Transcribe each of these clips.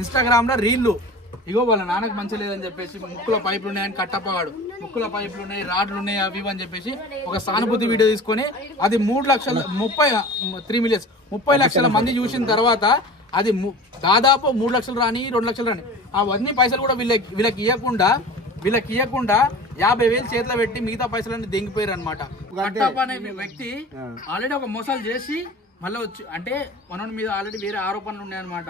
Instagram లో రీళ్లు ఇగో వాళ్ళ నాన్నకు మంచి లేదని చెప్పేసి ముక్కుల పైపులు ఉన్నాయని కట్టప్పగాడు ముక్కుల పైపులు ఉన్నాయి రాడ్లు ఉన్నాయి అవి అని చెప్పేసి ఒక సానుభూతి వీడియో తీసుకొని అది 3 లక్షల మంది చూసిన తర్వాత అది దాదాపు 3 లక్షలు రాని 2 లక్షలు రాని అవన్నీ పైసలు కూడా వీళ్ళకి ఇవ్వకుండా 50,000 చేతిలో పెట్టి మిగతా పైసలన్నీ దెంగిపోయారు అనమాట. కట్టప్ప అనే వ్యక్తి ఆల్రెడీ ఒక మోసాలు చేసి మళ్ళీ వచ్చి అంటే మనోడి మీద ఆల్రెడీ వేరే ఆరోపణలు ఉన్నాయన్నమాట.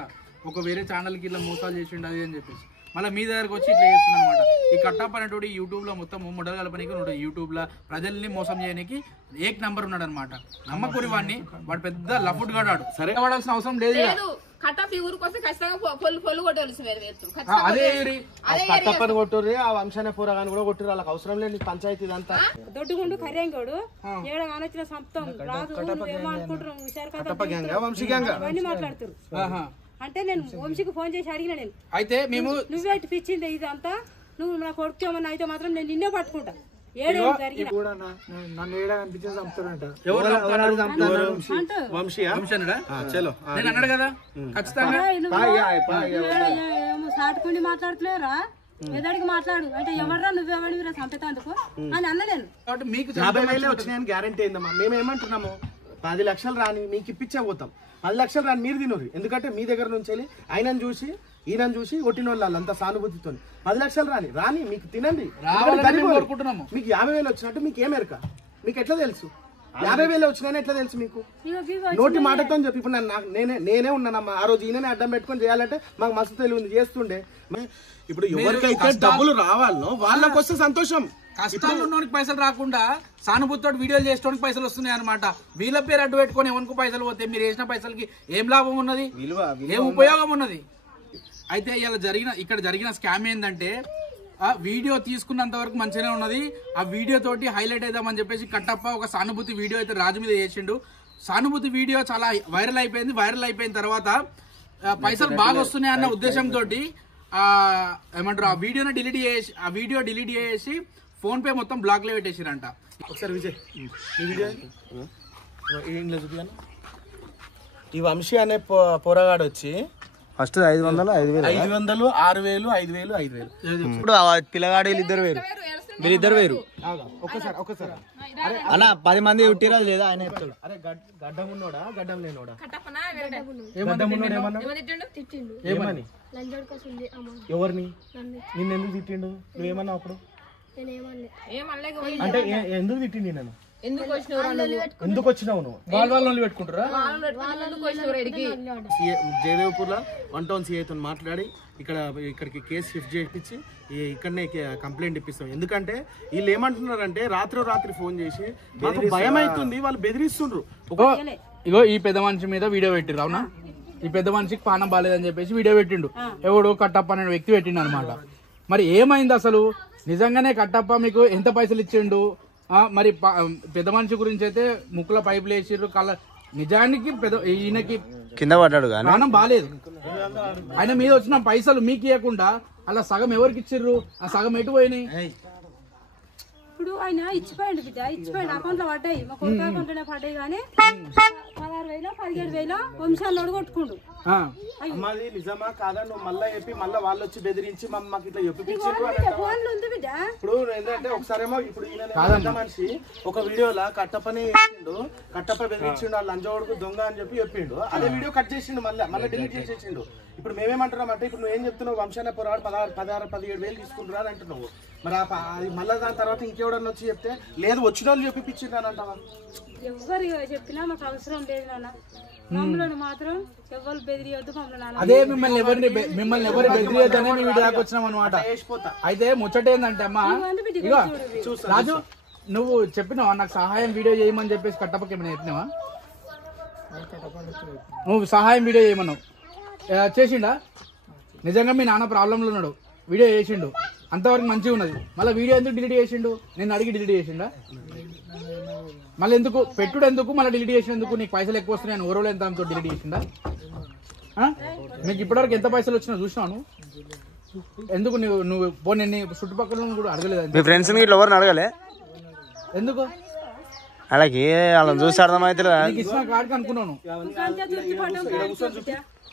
ఒక వేరే ఛానల్కి ఇట్లా మోసాలు చేసిండు అది అని చెప్పేసి మళ్ళీ మీ దగ్గరకు వచ్చి ఇట్లా చేస్తున్నాడు అనమాట. ఈ కట్టప్ప అనేటువంటి యూట్యూబ్ లో మొత్తం మొదలు కలపనికి యూట్యూబ్ లో ప్రజల్ని మోసం చేయడానికి ఏక్ నంబర్ ఉన్నాడు అనమాట. నమ్మకూరి వాడిని వాడు పెద్ద లఫుడ్ గాడాడు. సరే పడాల్సిన అవసరం లేదు. కట్టప్పని కొట్టుర్రి ఆ వంశాన్ని పూరగాని కూడా కొట్టుర్రి వాళ్ళకి అవసరం లేదు పంచాయతీ ఇదంతా. దొడ్డుగుండు ఖర్యంగోడు ఏడ కానొచ్చిన సంతం రాదు అవన్నీ మాట్లాడుతారు. అంటే నేను వంశీకి ఫోన్ చేసి అడిగిన నేను అయితే మేము నువ్వే పిచ్చింది ఇదంతా నువ్వు నా కొడుకు ఏమన్నా అయితే మాత్రం నేను నిన్నే పట్టుకుంటా. నన్ను ఏడా కనిపించే చంపుతాడంట. సాటుకుని మాట్లాడుతున్నారా ఎదడికి మాట్లాడు అంటే ఎవర్రా నువ్వెవడివిరా చంపేతందుకు అని అన్న నేను. మీకు 50,000 వచ్చినాయని గ్యారంటీ అయిందమ్మా. మేమేమంటున్నాము 10 లక్షలు రాని మీకు ఇప్పించే పోతాం. 10 లక్షలు రాని మీరు తినరు. ఎందుకంటే మీ దగ్గర నుంచి వెళ్ళి ఆయనను చూసి ఈయనను చూసి కొట్టిన వాళ్ళు అంత సానుభూతితో 10 లక్షలు రాని మీకు తినండి. మీకు 50,000 వచ్చినట్టు మీకు ఏమేరక మీకు ఎట్లా తెలుసు? 50,000 వచ్చినాయని ఎట్లా తెలుసు మీకు? నోటి మాటతో చెప్పి ఇప్పుడు నేనే ఉన్నానమ్మా. ఆ రోజు ఈయననే అడ్డం పెట్టుకొని చేయాలంటే మాకు మస్తు తెలివి చేస్తుండే. ఇప్పుడు ఎవరికైతే డబ్బులు రావాలనో వాళ్ళకి వస్తే సంతోషం. కష్టాలు ఉన్నోనికి పైసలు రాకుండా సానుభూతితో వీడియోలు చేసేటోనికి పైసలు వస్తున్నాయి అనమాట. వీళ్ళ పేరు అడ్డు పెట్టుకుని ఎవరికి పైసలు పోతే మీరు వేసిన పైసలకి ఏం లాభం ఉన్నది, ఏం ఉపయోగం ఉన్నది? అయితే ఇక్కడ జరిగిన స్కామ్ ఏంటంటే ఆ వీడియో తీసుకున్నంత వరకు మంచిగానే ఉన్నది. ఆ వీడియో తోటి హైలైట్ అయిద్దామని చెప్పేసి కట్టప్ప ఒక సానుభూతి వీడియో అయితే రాజు మీద చేసిండు. సానుభూతి వీడియో చాలా వైరల్ అయిపోయింది. వైరల్ అయిపోయిన తర్వాత పైసలు బాగా వస్తున్నాయి అన్న ఉద్దేశంతో ఏమంటారు ఆ వీడియో డిలీట్ చేసి ఫోన్ పే మొత్తం బ్లాక్ లో పెట్టేసిరంట. ఒకసారి విజయ్ ఈ వంశీ అనే పోరగాడు వచ్చి ఫస్ట్ 500, 5,000, 6,000, 5,000, 5,000. ఇప్పుడు పిల్లగాడు వీళ్ళిద్దరు వేరు. ఒక్కసారి అన్న 10 మంది ఉట్టిరా లేదా ఆయన చెప్తాడు. అరే గడ్డం ఉన్నోడా గడ్డం లేనోడా? ఏమని ఎవరిని నిన్నెందుకు తిట్టిండు? నువ్వేమన్నా అప్పుడు అంటే ఎందుకు తిట్టిండి నన్ను? ఎందుకు వచ్చినావు నువ్వు? వాళ్ళు పెట్టుకుంటారా? జయదేవ్పూర్ లో 1 టౌన్ సిఐతో మాట్లాడి ఇక్కడికి కేసు షిఫ్ట్ చేయించి ఇక్కడనే కంప్లైంట్ ఇప్పిస్తాం. ఎందుకంటే వీళ్ళు ఏమంటున్నారంటే రాత్రి ఫోన్ చేసి మాకు భయం అవుతుంది, వాళ్ళు బెదిరిస్తుండ్రు. ఇగో ఈ పెద్ద మనిషి మీద వీడియో పెట్టిర్రు అవునా? ఈ పెద్ద మనిషికి పానం బాలేదని చెప్పేసి వీడియో పెట్టిండు. ఎవడు కట్టప్ప అనే వ్యక్తి పెట్టిండు అనమాట. మరి ఏమైంది అసలు? నిజంగానే కట్టప్ప మీకు ఎంత పైసలు ఇచ్చిండు? మరి పెద్ద మనిషి గురించి అయితే ముక్కుల పైపులు వేసిర్రు. నిజానికి ఈయనకి కింద పడ్డాడు ప్రాణం బాలేదు. ఆయన మీద వచ్చిన పైసలు మీకు ఇవ్వకుండా అలా సగం ఎవరికి ఇచ్చిర్రు? ఆ సగం ఎటు పోయినాయి? ఇప్పుడు ఆయన ఇచ్చిపోయాడు బిడ్డ, ఇచ్చిపోయాడు. అకౌంట్ లో పడ్డాయి, మా కొడుకు అకౌంట్ లోనే పడ్డాయి. కానీ 16,000, 17,000 వంశాలు కొట్టుకుండు. అమ్మాది నిజమా కాదా? నువ్వు మళ్ళా చెప్పి మళ్ళీ వాళ్ళు వచ్చి బెదిరించి మాకు ఇట్లా చెప్పి ఇప్పుడు ఏంటంటే ఒకసారేమో ఇప్పుడు ఈయన మనిషి ఒక వీడియోలా కట్టప్పని కట్టప్ప బెదిరించిండు, వాళ్ళ లంచోడుకు దొంగ అని చెప్పి చెప్పిండు. అదే వీడియో కట్ చేసిండు, మళ్ళీ డిలీట్ చేసేసిండు. ఇప్పుడు మేమేమంటున్నాం అంటే ఇప్పుడు నువ్వు ఏం చెప్తున్నావు? వంశాన పోరాడు 16,000, 17,000 తీసుకుంటున్నా అని అంటున్నావు. మరి మళ్ళీ దాని తర్వాత ఇంకెవడన్నా వచ్చి చెప్తే లేదు వచ్చిన వాళ్ళు చెప్పిపించిండు అని అంటావా? ఎవరు చెప్పినా మాకు అవసరం లేదు నాన్న. మమ్మల్ని మాత్రం ఎవరు బెదిరియొద్దు. అదే మిమ్మల్ని ఎవరు బెదిరియొద్దని మీ వీడియో దాకా వచ్చినాం అనమాట. అయితే ముచ్చట ఏంటంటే అమ్మా ఇగో రాజు నువ్వు చెప్పినావా నాకు సహాయం వీడియో చేయమని చెప్పేసి కట్టప్పకి ఏమైనా చెప్పినావా? నువ్వు సహాయం వీడియో చేయమన్నావు, చేసిండా? నిజంగా మీ నాన్న ప్రాబ్లంలో ఉన్నాడు, వీడియో చేసిండు, అంతవరకు మంచిగా ఉన్నది. మళ్ళీ వీడియో ఎందుకు డిలీట్ చేసిండు? నేను అడిగి డిలీట్ చేసిండా? మళ్ళీ ఎందుకు పెట్టుడు ఎందుకు? మళ్ళీ డిలీట్ చేసినందుకు నీకు పైసలు ఎక్కువ వస్తున్నాయి ఓరవలు ఎంత డిలీట్ చేసిందా? మీకు ఇప్పటివరకు ఎంత పైసలు వచ్చినా చూసినాను. ఎందుకు నువ్వు పోనీ చుట్టుపక్కల కూడా అడగలేదు? మీ ఫ్రెండ్స్ ఎవరిని అడగలే ఎందుకు? అలాగే వాళ్ళని చూసి అర్థమైతే ఇచ్చిన కాడికి అనుకున్నాను.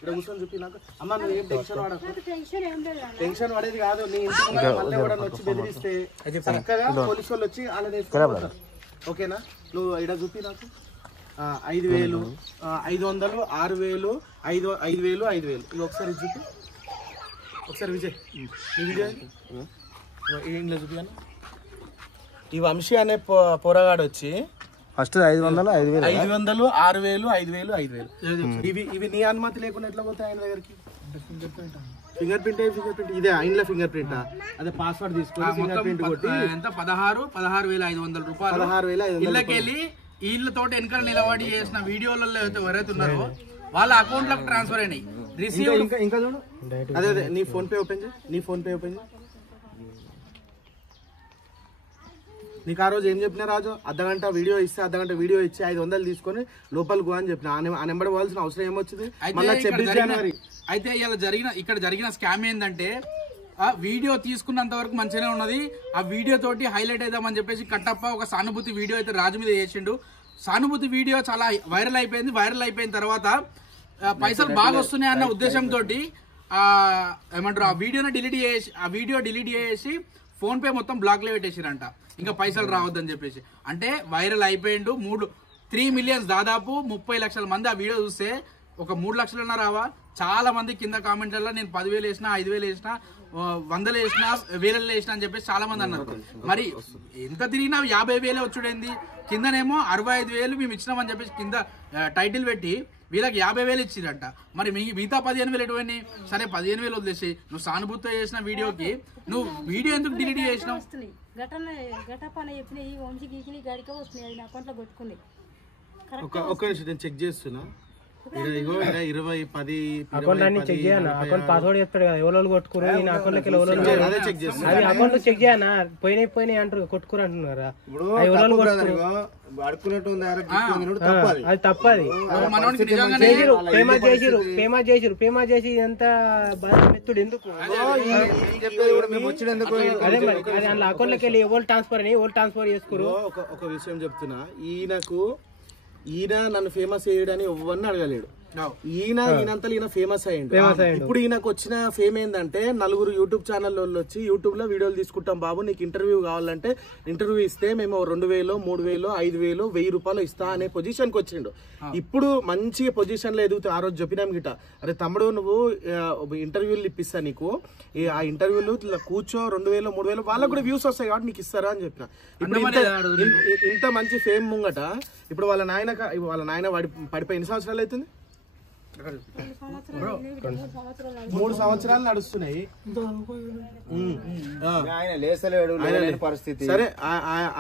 ఇక్కడ కూర్చొని చూపి నాకు. అమ్మ నువ్వు ఏం టెన్షన్ పడకు. నాకు టెన్షన్ ఏం లేదు అన్న. టెన్షన్ పడేది కాదు. నీ ఇంట్లో మళ్ళీ కూడా వచ్చి బెదిరిస్తే చక్కగా పోలీసు వాళ్ళు వచ్చి వాళ్ళ తీసుకుంటారు. ఓకేనా? నువ్వు ఇక్కడ చూపి నాకు 5,000, 500, 6,000, 5,000, 5,000 ఇది ఒకసారి చూపి. ఒకసారి విజయ్ ఈ వీడియో ఇంట్లో చూపియాను. ఈ వంశీ అనే పోరగాడు వచ్చి ఫస్ట్ 500, 5,000, 500, 6,000, 5,000, 5,000 ఇవి నీ అనుమతి లేకుండా ఎట్లా పోతాయి ఆయన దగ్గరికి? ఫింగర్ ప్రింట్ ఇదే ఆయనలో ఫింగర్ ప్రింట్ అదే పాస్వర్డ్ తీసుకొని ఫింగర్ ప్రింట్ కొట్టి ఎంత 16,500 రూపాయలు 16,500 ఇళ్ళకెళ్ళి వీళ్ళతో వెనకాల నిలబడి చేసిన వీడియోలలో ఎవరైతే ఉన్నారో వాళ్ళ అకౌంట్ లకు ట్రాన్స్ఫర్ అయినాయి. రిసీవ్ ఇంకా చూడు. అదే నీ ఫోన్ పే ఓపెన్ చేయి. నీకు ఆ రోజు ఏం చెప్పినా రాజు, అర్ధగంట వీడియో ఇచ్చి 500 తీసుకొని లోపలికి అని చెప్పిన. ఆ నెంబర్ పోవాల్సిన అవసరం ఏమొచ్చింది? అయితే ఇక్కడ జరిగిన స్కామ్ ఏంటంటే ఆ వీడియో తీసుకున్నంత వరకు మంచిగానే ఉన్నది. ఆ వీడియో తోటి హైలైట్ అయిద్దామని చెప్పేసి కట్టప్ప ఒక సానుభూతి వీడియో అయితే రాజు మీద చేసిండు. సానుభూతి వీడియో చాలా వైరల్ అయిపోయింది. వైరల్ అయిపోయిన తర్వాత పైసలు బాగా వస్తున్నాయి అన్న ఉద్దేశంతో ఏమంటారు ఆ వీడియో డిలీట్ చేసి ఫోన్ పే మొత్తం బ్లాక్ లో పెట్టేసిరంట. ఇంకా పైసలు రావద్దని చెప్పేసి. అంటే వైరల్ అయిపోయిండు. 3 మిలియన్స్ దాదాపు 30 లక్షల మంది ఆ వీడియో చూస్తే ఒక 3 లక్షలన్నా రావా? చాలా మంది కింద కామెంట్లలో నేను 10,000 వేసినా, 5,000 వేసినా, 100 వేసినా, 1000 వేసినా అని చెప్పేసి చాలా మంది అన్నారు. మరి ఎంత తిరిగినా 50,000 వచ్చుడేంది? కిందనేమో 65,000 మేము ఇచ్చినామని చెప్పేసి కింద టైటిల్ పెట్టి వీళ్ళకి 50,000 ఇచ్చిరంట. మరి మిగతా 15,000 ఎటువని? సరే 15,000 వదిలేసి నువ్వు సానుభూతితో చేసిన వీడియోకి నువ్వు వీడియో ఎందుకు డిలీట్ చేసినావు? గటపన చెప్పిన ఈ వంశీ గీకిని గడికే వస్తున్నాయి. అది నా అకౌంట్లో కొట్టుకుంది. ఒక్క నిమిషం నేను చెక్ చేస్తున్నా. 20, 10 అకౌంట్ చెక్ చేయనా? అకౌంట్ పాస్వర్డ్ చెప్తాడు కదా, ఎవరు కొట్టుకురు నేను అకౌంట్లోకి అది అకౌంట్ చెక్ చేయనా? పోయినాయి అంటారు, కొట్టుకురు అంటున్నారా? అది తప్పది. ఫేమస్ చేసి ఎంత మెత్తుడు ఎందుకు? అదే మరి అది అందులో అకౌంట్లోకి వెళ్ళి ఎవరు ట్రాన్స్ఫర్ చేసుకోరు. ఒక విషయం చెప్తున్నా, ఈయన నన్ను ఫేమస్ చేయడని ఎవరిని అడగలేడు. ఈయనంతా ఈయన ఫేమస్ అయ్యిండు. ఇప్పుడు ఈయనకు వచ్చిన ఫేమ్ ఏంటంటే 4 యూట్యూబ్ ఛానల్ వాళ్ళు వచ్చి యూట్యూబ్ లో వీడియోలు తీసుకుంటాం బాబు, నీకు ఇంటర్వ్యూ కావాలంటే ఇంటర్వ్యూ ఇస్తే మేము 2,000, 3,000, 5,000, 1,000 రూపాయలు ఇస్తా అనే పొజిషన్ కి వచ్చిండు. ఇప్పుడు మంచి పొజిషన్ లో ఎదుగుతా. ఆ రోజు చెప్పినాం గిట, అరే తమ్ముడు నువ్వు ఇంటర్వ్యూలు ఇప్పిస్తా, నీకు ఆ ఇంటర్వ్యూలు కూర్చో 2,000, 3,000 వాళ్ళకు కూడా వ్యూస్ వస్తాయి కాబట్టి నీకు ఇస్తారా అని చెప్పిన. ఇప్పుడు ఇంత మంచి ఫేమ్ ముంగట ఇప్పుడు వాళ్ళ నాయన పడిపోయి ఎన్ని సంవత్సరాలు అవుతుంది? 3 సంవత్సరాలు నడుస్తున్నాయి. సరే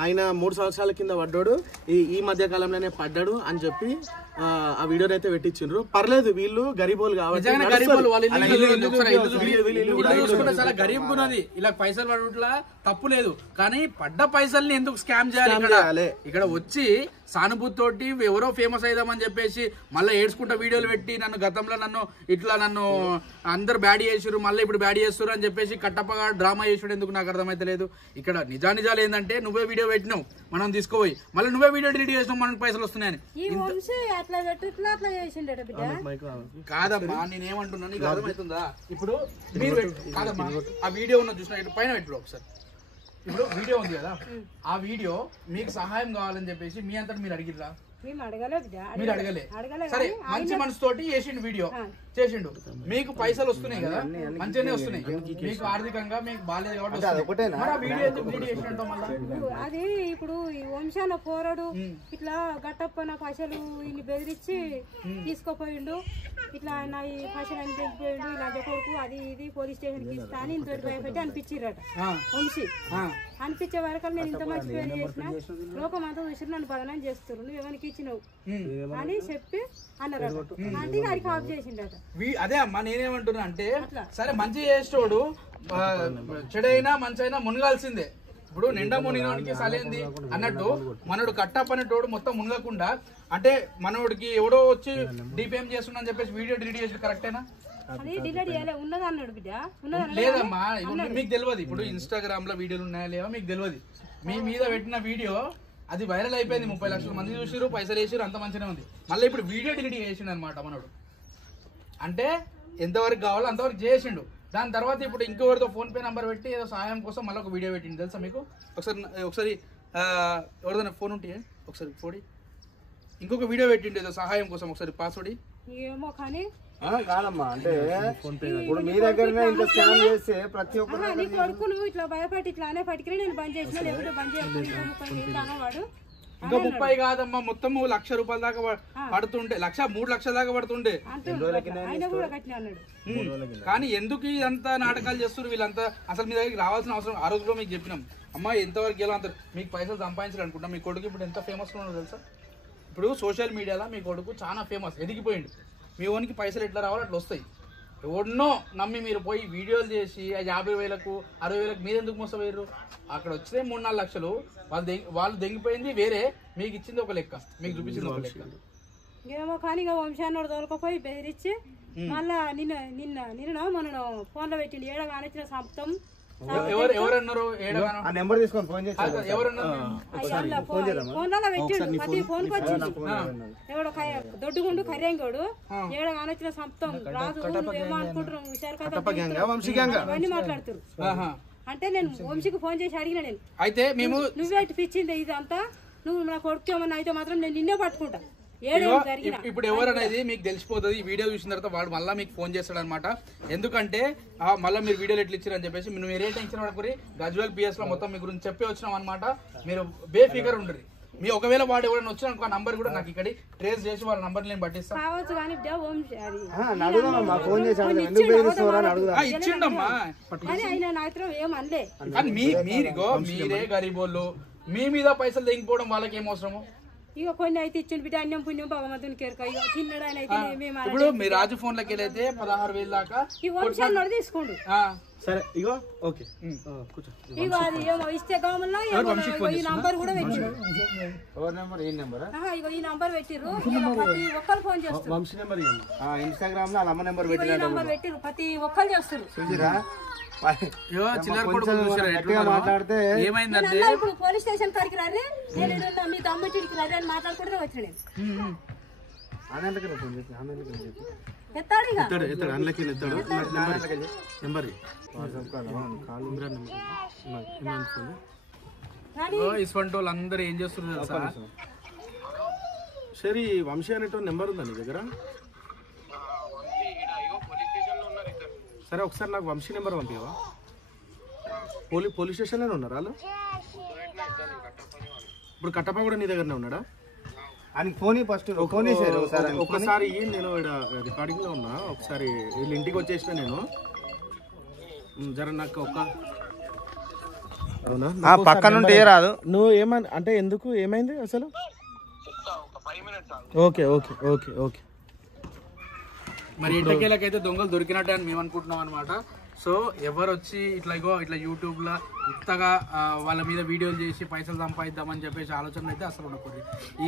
ఆయన 3 సంవత్సరాల కింద పడ్డాడు, ఈ మధ్య కాలంలోనే పడ్డాడు అని చెప్పి ఆ వీడియోని అయితే పెట్టించిండ్రు. పర్లేదు, వీళ్ళు గరీబోలు కాబట్టి చాలా గరీబ్ ఉన్నది. ఇలా పైసలు పడట్లా తప్పు లేదు, కానీ పడ్డ పైసల్ని ఎందుకు స్కామ్ చేయాలి? ఇక్కడ వచ్చి సానుభూతి తోటి ఎవరో ఫేమస్ అయిదామని చెప్పేసి మళ్ళీ ఏడ్చుకుంటా వీడియోలు పెట్టి గతంలో నన్ను అందరు బ్యాడ్ చేసారు, మళ్ళీ ఇప్పుడు బ్యాడ్ చేస్తారు అని చెప్పేసి కట్టప్పగా డ్రామా చేసుడు ఎందుకు నాకు అర్థమైతే లేదు. ఇక్కడ నిజాలు ఏంటంటే నువ్వే వీడియో పెట్టినావు, మనం తీసుకోపోయి మళ్ళీ నువ్వే వీడియో డిలీట్ చేసినావు, మనకు పైసలు వస్తున్నాయని. కాదమ్మా, నేనేమంటున్నా నీకు అర్థమవుతుందా? ఇప్పుడు మీరు కాదమ్మా, ఆ వీడియో ఉన్న చూసిన పైన పెట్టు ఒకసారి. ఇప్పుడు వీడియో ఉంది కదా, ఆ వీడియో మీకు సహాయం కావాలని చెప్పేసి మీ అంతా మీరు అడిగిర్రా? మీరు అడగలే. సరే, మంచి మనసుతోటి చేసిండు, వీడియో చేసిండు, మీకు పైసలు వస్తున్నాయి కదా, మంచిగానే వస్తున్నాయి, మీకు ఆర్థికంగా మీకు బాగాలేదు కాబట్టి అది ఇప్పుడు ఈ వంశాల పోరాడు ఇట్లా గట్టప్ప నాకు పైసలు ఇన్ని బెదిరించి తీసుకోపోయిండు, ఇట్లా ఆయన ఈ పైసలు అని తెచ్చిపోయిండు, ఇలాంటి కొడుకు అది ఇది పోలీస్ స్టేషన్ కి ఇస్తా అని ఇంత భయపెట్టి అనిపించిరట వంశీ. అనిపించే వరకు నేను ఇంత మంచి పేరు చేసిన, లోకం అంతా చూసి నన్ను బదనం చేస్తారు, నువ్వు ఎవరికి ఇచ్చినావు అని చెప్పి అన్నారు. అంటే గారికి ఆఫ్ చేసిండట. అదే అమ్మా, నేనేమంటున్నా అంటే సరే మంచి చేసేటోడు చెడైనా మంచి అయినా మునగాల్సిందే. ఇప్పుడు నిండా మునిగినోడికి సలేంది అన్నట్టు మనోడు కట్టప్పనేటోడు మొత్తం మునగకుండా, అంటే మనోడికి ఎవడో వచ్చి డిపిఎం చేస్తున్నా చెప్పేసి వీడియో డిలీట్ చేసి కరెక్టేనా? లేదమ్మా, మీకు తెలియదు. ఇప్పుడు ఇన్స్టాగ్రామ్ లో వీడియోలు ఉన్నాయా లేవా మీకు తెలియదు. మీ మీద పెట్టిన వీడియో అది వైరల్ అయిపోయింది, 30 లక్షల మంది చూసిరు, పైసలు వేసిరు, అంత మంచిగా ఉంది. మళ్ళీ ఇప్పుడు వీడియో డిలీట్ చేసిండు అనమాట మనోడు. అంటే ఎంతవరకు కావాలో అంతవరకు చేసిండు. దాని తర్వాత ఇప్పుడు ఇంకొకరితో ఫోన్ పే నంబర్ పెట్టి ఏదో సహాయం కోసం మళ్ళీ ఒక వీడియో పెట్టింది తెలుసా మీకు? ఒకసారి ఎవరిదైనా ఫోన్ ఉంటే ఒకసారి ఫోడి ఇంకొక వీడియో పెట్టిండు ఏదో సహాయం కోసం, ఒకసారి పాస్వర్డ్ ఏమో కానీ కాదమ్మా. అంటే ఇప్పుడు మీ దగ్గరనే ఇంత స్కామ్ చేస్తే ప్రతి ఒక్కరు నీ కొడుకు నువ్వు ఇట్లా భయపడి ఇట్లా అనే పట్టుకుని నేను బంద్ చేసిన, లేకపోతే బంద్ చేయకపోతే వాడు ఇంకా 30 కాదమ్మా, మొత్తం 1,00,000 రూపాయల దాకా పడుతుండే, 3 లక్షల దాకా పడుతుండే. ఆయన కూడా కట్టిన అన్నాడు. కానీ ఎందుకు ఇదంతా నాటకాలు చేస్తున్నారు వీళ్ళంతా? అసలు మీ దగ్గరికి రావాల్సిన అవసరం ఆ రోజులో మీకు చెప్పినాం అమ్మా, ఎంతవరకు ఎలా అంత మీకు పైసలు సంపాదించాలనుకుంటాం. మీ కొడుకు ఇప్పుడు ఎంత ఫేమస్ ఉన్నాడో తెలుసా? ఇప్పుడు సోషల్ మీడియాలో మీ కొడుకు చాలా ఫేమస్, ఎదిగిపోయిండు. మీ ఓనికి పైసలు ఎట్లా రావాలో అట్లా వస్తాయి. ఎవరినో నమ్మి మీరు పోయి వీడియోలు చేసి 50,000కు 60,000కు మీరు ఎందుకు మోసపోయారు? అక్కడ వచ్చితే 3-4 లక్షలు వాళ్ళు దెంగిపోయింది వేరే, మీకు ఇచ్చింది ఒక లెక్క, మీకు చూపించింది ఒక లెక్క. ఏమో కానీ ఇక వంశాన్ని తోలుకపోయి బెదిరించి మళ్ళా నిన్న మొన్న ఫోన్ లో పెట్టిండు. ఏడ కానిచ్చిన సంపతం ఎవరన్నారు? ఆ నెంబర్ తీసుకొని ఫోన్ చేసి ఎవరన్నారు? ఫోన్లలో పెట్టిండు. ప్రతి ఫోన్ కి వచ్చింది. ఎవడో దొడ్డుగుండు కర్యాంగోడు ఏడ కానొచ్చిన సంపతం రాదు, ఏమో అనుకుంటారు హుషారు కదా అవన్నీ మాట్లాడుతారు. అంటే నేను వంశీకి ఫోన్ చేసి అడిగిన, నేను అయితే మేము నువ్వే పిచ్చింది ఇదంతా, నువ్వు నా కొడుకు ఏమన్నా అయితే మాత్రం నేను నిన్నే పట్టుకుంటా. ఇప్పుడు ఎవరనేది మీకు తెలిసిపోతుంది. ఈ వీడియో చూసిన తర్వాత వాడు మళ్ళీ మీకు ఫోన్ చేస్తాడు అనమాట. ఎందుకంటే మళ్ళీ మీరు వీడియోలు ఎట్లా ఇచ్చారని చెప్పేసి మీరు మీరే టెన్షన్ పడుకుని గజ్వేల్ PS లో మొత్తం మీ గురించి చెప్పి వచ్చినాం అనమాట. మీరు బేఫికర్ ఉండరు. మీ ఒకవేళ వాడు ఎవరైనా వచ్చిన నంబర్ కూడా నాకు ఇక్కడ ట్రేస్ చేసి వాళ్ళ నంబర్ నేను పట్టిస్తాను. ఇచ్చిండమ్మా కానీ మీరిగో మీరే గరీబోళ్ళు, మీ మీద పైసలు తెగిపోవడం వాళ్ళకి ఏం అవసరము? ఇక కొన్ని అయితే ఇచ్చిండు బిడ్డ, అన్నం పుణ్యం భగవంతుని కేరక తిన్నాడు ఆయన అయితే. ఇప్పుడు మీ రాజు ఫోన్ లకి వెళ్ళైతే 16,000 దాకా తీసుకోండు. సరే ఇగో ఓకే ఇగో అది ఏమో ఇస్తే గవర్నమెంట్ ఈ నంబర్ కూడా పెట్టిరు. ఇగో ఈ నంబర్ పెట్టిర్రు. ప్రతి ఒక్కరు ఫోన్ చేస్తారు. వంశీ నెంబర్ ఇన్స్టాగ్రామ్ లో అమ్మ నెంబర్ పెట్టిరు. ప్రతి ఒక్కరు చేస్తారు. మాట్లాడితే ఏమైందంటే ఇప్పుడు పోలీస్ స్టేషన్ కాడికి రారే, నేను మీ తమ్ముడికి రారే అని మాట్లాడుకుంటే వచ్చిన ఇటువంటి వాళ్ళు అందరూ ఏం చేస్తున్నారు? సరే వంశీ అనేటో నెంబర్ ఉందా నీ దగ్గర? సరే ఒకసారి నాకు వంశీ నెంబర్ పంపివా? పోలీస్ స్టేషన్లోనే ఉన్నారు వాళ్ళు. ఇప్పుడు కట్టప్ప కూడా నీ దగ్గరనే ఉన్నాడా? ఆయనకి ఫోన్ ఫస్ట్ ఫోన్ చేశారు. ఒకసారి నేను ఇక్కడ రికార్డింగ్ లో ఉన్నా, ఒకసారి వీళ్ళ ఇంటికి వచ్చేసిన నేను జర నాకు ఒక అవునా పక్క నుండి రాదు. నువ్వు ఏమని అంటే ఎందుకు ఏమైంది అసలు? ఓకే ఓకే ఓకే ఓకే మరి ఇటకేలకైతే దొంగలు దొరికినట్టే అని మేము అనుకుంటున్నాం అనమాట. సో ఎవరు వచ్చి ఇట్లా యూట్యూబ్ లో ఇంతగా వాళ్ళ మీద వీడియోలు చేసి పైసలు సంపాదిద్దామని చెప్పేసి ఆలోచనలు అయితే అసలు ఉండకూడదు.